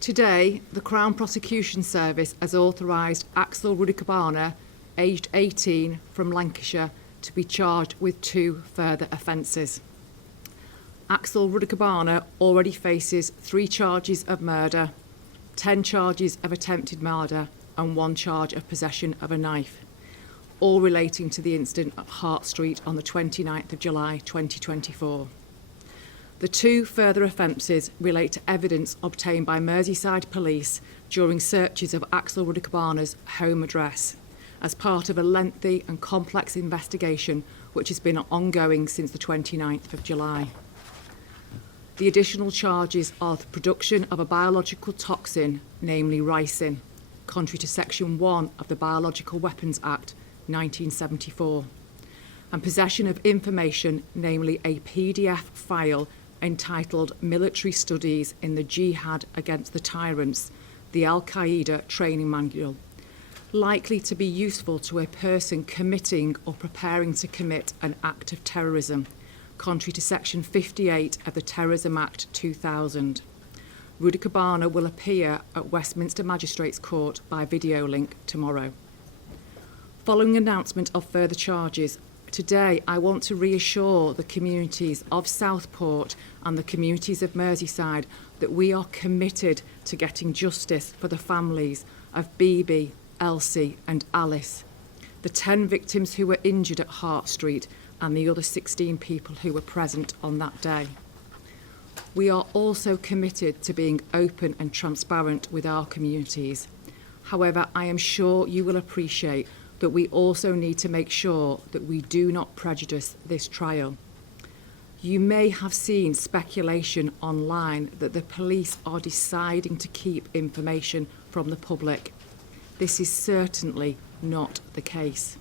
Today, the Crown Prosecution Service has authorised Axel Rudakubana, aged 18, from Lancashire, to be charged with 2 further offences. Axel Rudakubana already faces 3 charges of murder, 10 charges of attempted murder and 1 charge of possession of a knife, all relating to the incident at Hart Street on the 29th of July 2024. The 2 further offences relate to evidence obtained by Merseyside Police during searches of Axel Rudakubana's home address as part of a lengthy and complex investigation which has been ongoing since the 29th of July. The additional charges are the production of a biological toxin, namely ricin, contrary to Section 1 of the Biological Weapons Act 1974, and possession of information, namely a PDF file entitled Military Studies in the Jihad Against the Tyrants, the Al-Qaeda Training Manual, likely to be useful to a person committing or preparing to commit an act of terrorism, contrary to Section 58 of the Terrorism Act 2000. Rudakubana will appear at Westminster Magistrates Court by videolink tomorrow. Following announcement of further charges, today I want to reassure the communities of Southport and the communities of Merseyside that we are committed to getting justice for the families of Bebe, Elsie and Alice, the 10 victims who were injured at Hart Street and the other 16 people who were present on that day. We are also committed to being open and transparent with our communities. However, I am sure you will appreciate that we also need to make sure that we do not prejudice this trial. You may have seen speculation online that the police are deciding to keep information from the public. This is certainly not the case.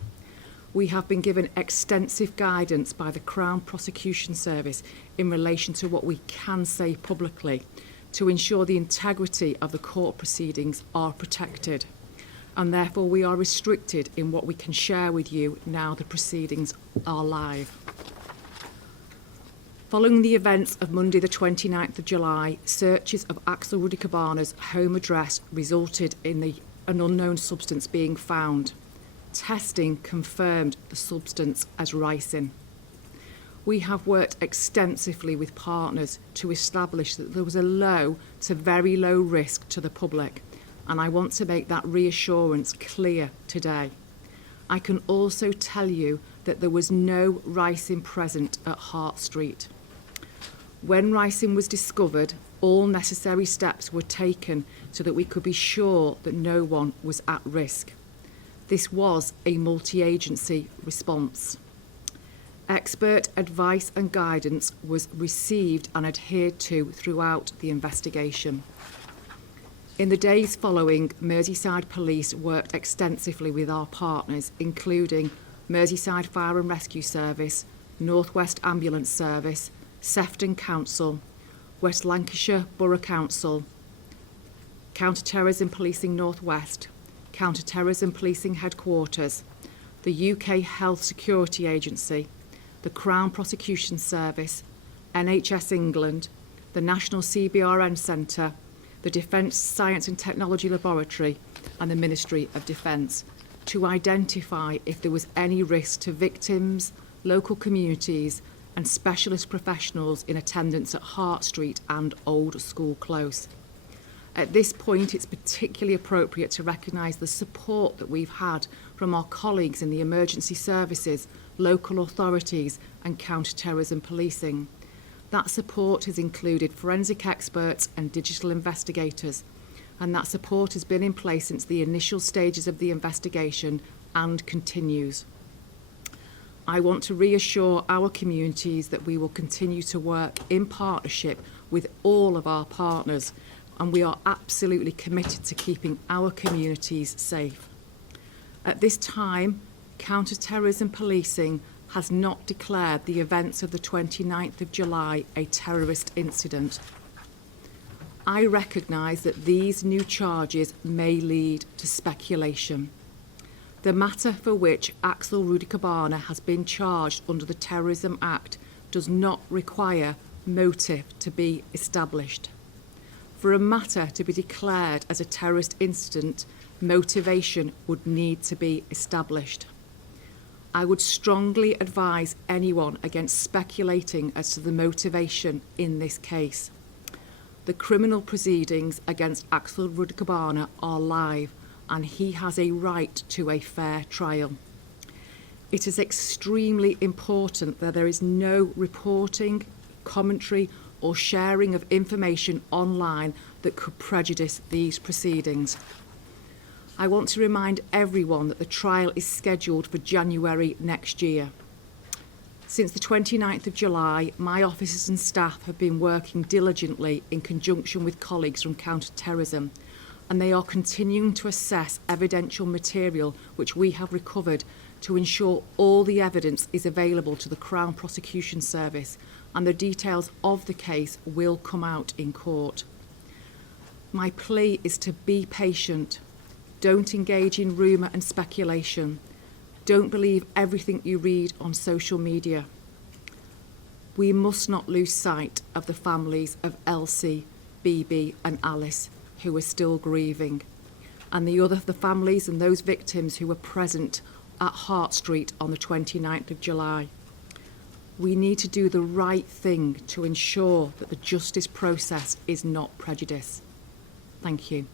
We have been given extensive guidance by the Crown Prosecution Service in relation to what we can say publicly to ensure the integrity of the court proceedings are protected, and therefore we are restricted in what we can share with you now the proceedings are live. Following the events of Monday the 29th of July, searches of Axel Rudakubana's home address resulted in an unknown substance being found. Testing confirmed the substance as ricin. We have worked extensively with partners to establish that there was a low to very low risk to the public, and I want to make that reassurance clear today. I can also tell you that there was no ricin present at Hart Street. When ricin was discovered, all necessary steps were taken so that we could be sure that no one was at risk. This was a multi-agency response. Expert advice and guidance was received and adhered to throughout the investigation. In the days following, Merseyside Police worked extensively with our partners, including Merseyside Fire and Rescue Service, North West Ambulance Service, Sefton Council, West Lancashire Borough Council, Counter-Terrorism Policing North West, Counter-Terrorism Policing Headquarters, the UK Health Security Agency, the Crown Prosecution Service, NHS England, the National CBRN Centre, the Defence Science and Technology Laboratory and the Ministry of Defence to identify if there was any risk to victims, local communities and specialist professionals in attendance at Hart Street and Old School Close. At this point, it's particularly appropriate to recognise the support that we've had from our colleagues in the emergency services, local authorities and counter-terrorism policing. That support has included forensic experts and digital investigators, and that support has been in place since the initial stages of the investigation and continues. I want to reassure our communities that we will continue to work in partnership with all of our partners, and we are absolutely committed to keeping our communities safe. At this time, counter-terrorism policing has not declared the events of the 29th of July a terrorist incident. I recognise that these new charges may lead to speculation. The matter for which Axel Rudakubana has been charged under the Terrorism Act does not require motive to be established. For a matter to be declared as a terrorist incident, motivation would need to be established. I would strongly advise anyone against speculating as to the motivation in this case. The criminal proceedings against Axel Rudakubana are live, and he has a right to a fair trial. It is extremely important that there is no reporting, commentary, or sharing of information online that could prejudice these proceedings. I want to remind everyone that the trial is scheduled for January next year. Since the 29th of July, my officers and staff have been working diligently in conjunction with colleagues from counter-terrorism, and they are continuing to assess evidential material which we have recovered to ensure all the evidence is available to the Crown Prosecution Service, and the details of the case will come out in court. My plea is to be patient. Don't engage in rumour and speculation. Don't believe everything you read on social media. We must not lose sight of the families of Elsie, Bebe and Alice, who are still grieving, and the families and those victims who were present at Hart Street on the 29th of July. We need to do the right thing to ensure that the justice process is not prejudiced. Thank you.